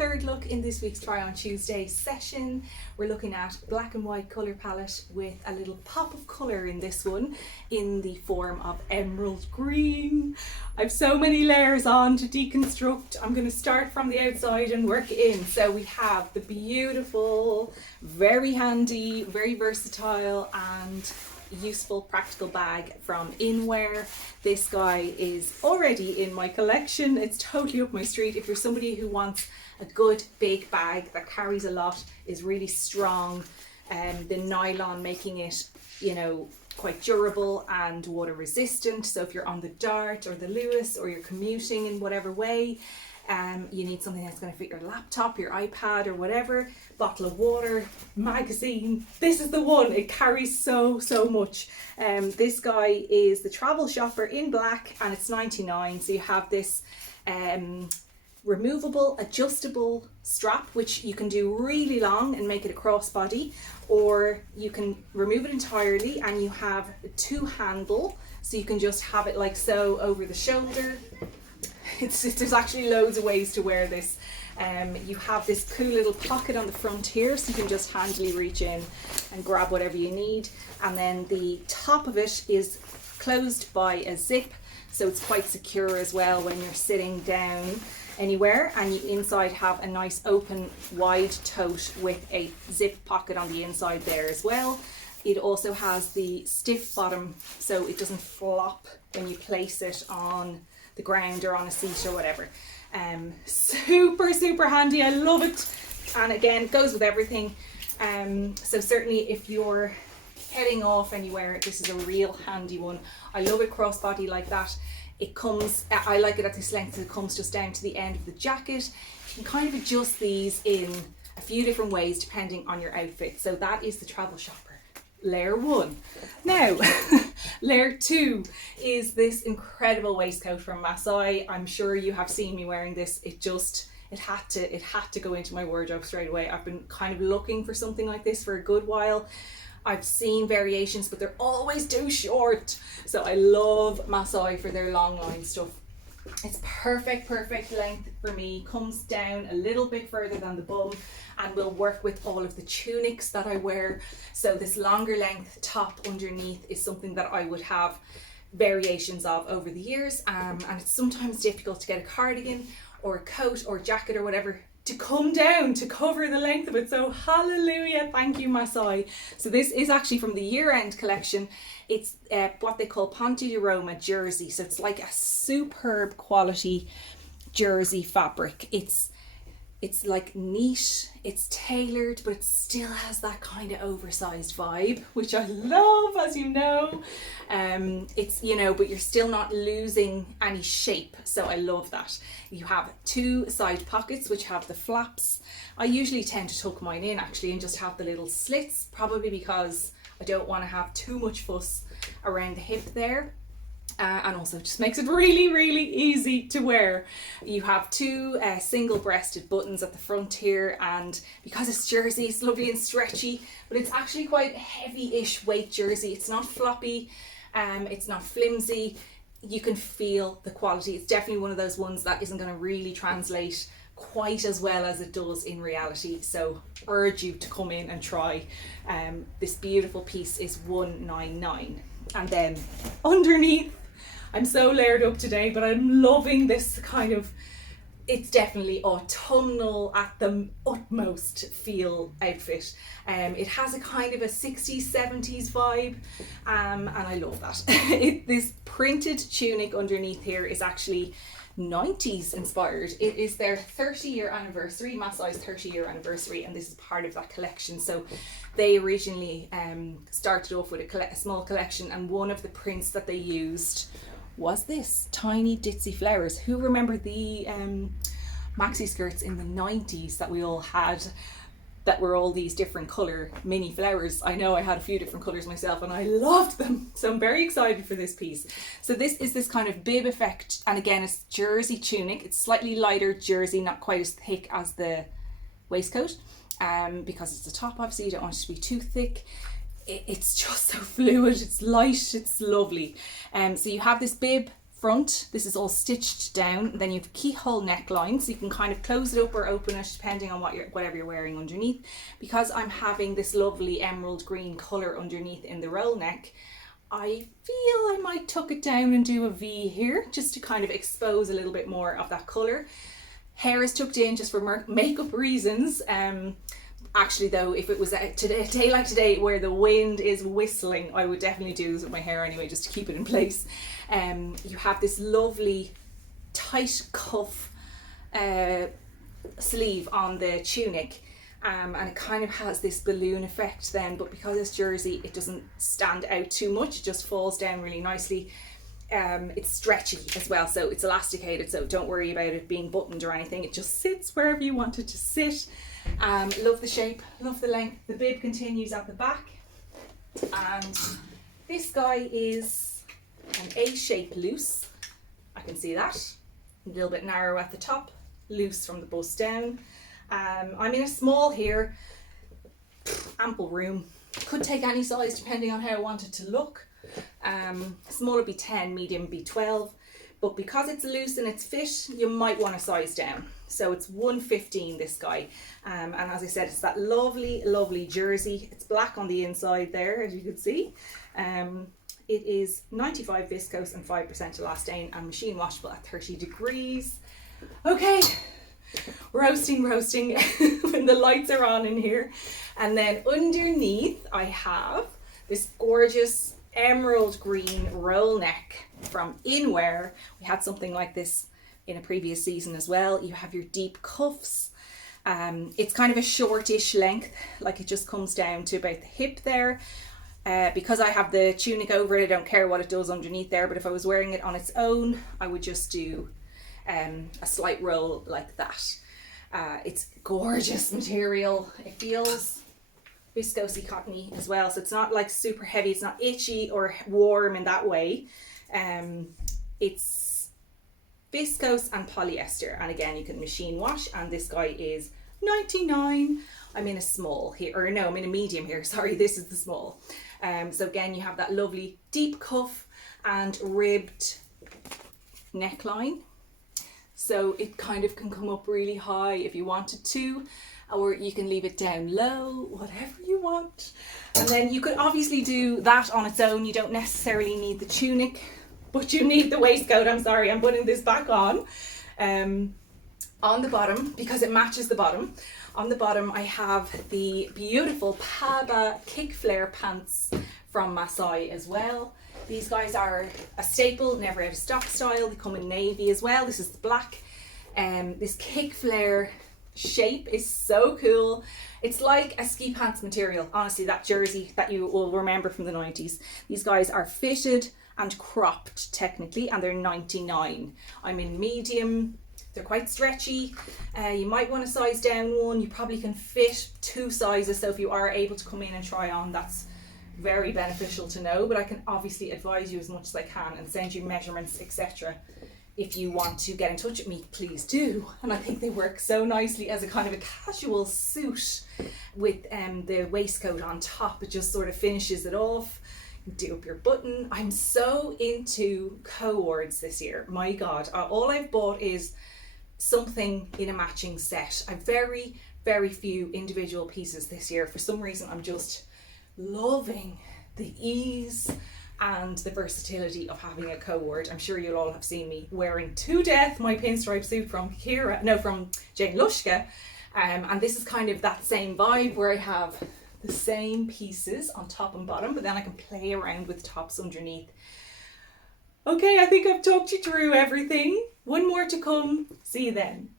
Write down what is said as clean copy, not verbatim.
third look in this week's Try On Tuesday session. We're looking at black and white colour palette with a little pop of colour in this one in the form of emerald green. I've so many layers on to deconstruct. I'm going to start from the outside and work in. So we have the beautiful, very handy, very versatile and useful practical bag from Inwear. This guy is already in my collection. It's totally up my street. If you're somebody who wants a good big bag that carries a lot, is really strong, the nylon making it, you know, quite durable and water resistant. So if you're on the Dart or the Lewis or you're commuting in whatever way, you need something that's going to fit your laptop, your iPad or whatever, bottle of water, magazine, this is the one. It carries so much. This guy is the Travel Shopper in black and it's 99. So you have this removable adjustable strap which you can do really long and make it a crossbody, or you can remove it entirely and you have a two handle, so you can just have it like so over the shoulder. There's actually loads of ways to wear this. You have this cool little pocket on the front here, so you can just handily reach in and grab whatever you need. And then the top of it is closed by a zip, so it's quite secure as well when you're sitting down anywhere. And you inside have a nice open wide tote with a zip pocket on the inside there as well. It also has the stiff bottom, so it doesn't flop when you place it on the ground or on a seat or whatever. Super handy. I love it, and again it goes with everything. So certainly if you're heading off anywhere, this is a real handy one. I love it crossbody like that. It comes, I like it at this length, it comes just down to the end of the jacket. You can kind of adjust these in a few different ways depending on your outfit. So that is the Travel Shopper, layer one. Now layer two is this incredible waistcoat from Masai. I'm sure you have seen me wearing this. It had to go into my wardrobe straight away. I've been kind of looking for something like this for a good while. I've seen variations, but they're always too short. So I love Masai for their long line stuff. It's perfect length for me. Comes down a little bit further than the bum and will work with all of the tunics that I wear. So this longer length top underneath is something that I would have variations of over the years. And it's sometimes difficult to get a cardigan or a coat or jacket or whatever to come down to cover the length of it. So hallelujah, thank you Masai. So this is actually from the year-end collection. It's what they call Ponte de Roma jersey. So it's like a superb quality jersey fabric. It's like neat, it's tailored, but it still has that kind of oversized vibe, which I love, as you know. It's, you know, but you're still not losing any shape. So I love that. You have two side pockets, which have the flaps. I usually tend to tuck mine in actually and just have the little slits, probably because I don't want to have too much fuss around the hip there. And also just makes it really easy to wear. You have two single-breasted buttons at the front here, and because it's jersey, it's lovely and stretchy, but it's actually quite heavy-ish weight jersey. It's not floppy, it's not flimsy. You can feel the quality. It's definitely one of those ones that isn't going to really translate quite as well as it does in reality. So urge you to come in and try. This beautiful piece is $199. And then underneath, I'm so layered up today, but I'm loving this kind of, it's definitely autumnal at the utmost feel outfit. It has a kind of a 60s, 70s vibe, and I love that. This printed tunic underneath here is actually 90s inspired. It is their 30-year anniversary, Masai's 30-year anniversary, and this is part of that collection. So they originally started off with a small collection, and one of the prints that they used was this tiny ditzy flowers. Who remember the maxi skirts in the 90s that we all had, that were all these different colour mini flowers? I know I had a few different colours myself and I loved them. So I'm very excited for this piece. So this is this kind of bib effect, and again it's jersey tunic. It's slightly lighter jersey, not quite as thick as the waistcoat, because it's the top, obviously you don't want it to be too thick. It's just so fluid, it's light, it's lovely. So you have this bib front. This is all stitched down. Then you have a keyhole neckline, so you can kind of close it up or open it depending on whatever you're wearing underneath. Because I'm having this lovely emerald green colour underneath in the roll neck, I feel I might tuck it down and do a V here, just to kind of expose a little bit more of that colour. Hair is tucked in just for makeup reasons. Actually though, if it was a day like today where the wind is whistling, I would definitely do this with my hair anyway, just to keep it in place. You have this lovely tight cuff sleeve on the tunic, and it kind of has this balloon effect then, but because it's jersey it doesn't stand out too much, it just falls down really nicely. It's stretchy as well, so it's elasticated, so don't worry about it being buttoned or anything, it just sits wherever you want it to sit. Love the shape, love the length. The bib continues at the back, and this guy is an A-shape loose. I can see that. A little bit narrow at the top, loose from the bust down. I'm in a small here, ample room. Could take any size depending on how I want it to look. Small would be 10, medium would be 12. But because it's loose and it's fit, you might want to size down. So it's 115, this guy. And as I said, it's that lovely, lovely jersey. It's black on the inside there, as you can see. It is 95 viscose and 5% elastane and machine washable at 30 degrees. Okay, roasting when the lights are on in here. And then underneath I have this gorgeous emerald green roll neck from Inwear. We had something like this in a previous season as well. You have your deep cuffs. It's kind of a shortish length, like it just comes down to about the hip there. Because I have the tunic over it, I don't care what it does underneath there, but if I was wearing it on its own, I would just do a slight roll like that. It's gorgeous material. It feels viscosey cottony as well, so it's not like super heavy, it's not itchy or warm in that way. It's viscose and polyester, and again you can machine wash, and this guy is 99. I'm in a small here, or no, I'm in a medium here, sorry, this is the small. So again you have that lovely deep cuff and ribbed neckline, so it kind of can come up really high if you wanted to, or you can leave it down low, whatever you want. And then you could obviously do that on its own. You don't necessarily need the tunic, but you need the waistcoat. I'm sorry, I'm putting this back on. On the bottom, because it matches the bottom, on the bottom I have the beautiful Pada Kickflare pants from Masai as well. These guys are a staple, never out of stock style. They come in navy as well. This is the black. This Kickflare shape is so cool. It's like a ski pants material, honestly, that jersey that you will remember from the 90s. These guys are fitted and cropped technically, and they're 99. I'm in medium. They're quite stretchy. You might want to size down one. You probably can fit 2 sizes, so if you are able to come in and try on, that's very beneficial to know. But I can obviously advise you as much as I can and send you measurements, etc. If you want to get in touch with me, please do. And I think they work so nicely as a kind of a casual suit with the waistcoat on top. It just sort of finishes it off. Do up your button. I'm so into co-ords this year. My God, all I've bought is something in a matching set. I've very, very few individual pieces this year. For some reason, I'm just loving the ease and the versatility of having a co-ord. I'm sure you'll all have seen me wearing to death my pinstripe suit from Jane Lushka. And this is kind of that same vibe where I have the same pieces on top and bottom, but then I can play around with tops underneath. Okay, I think I've talked you through everything. One more to come. See you then.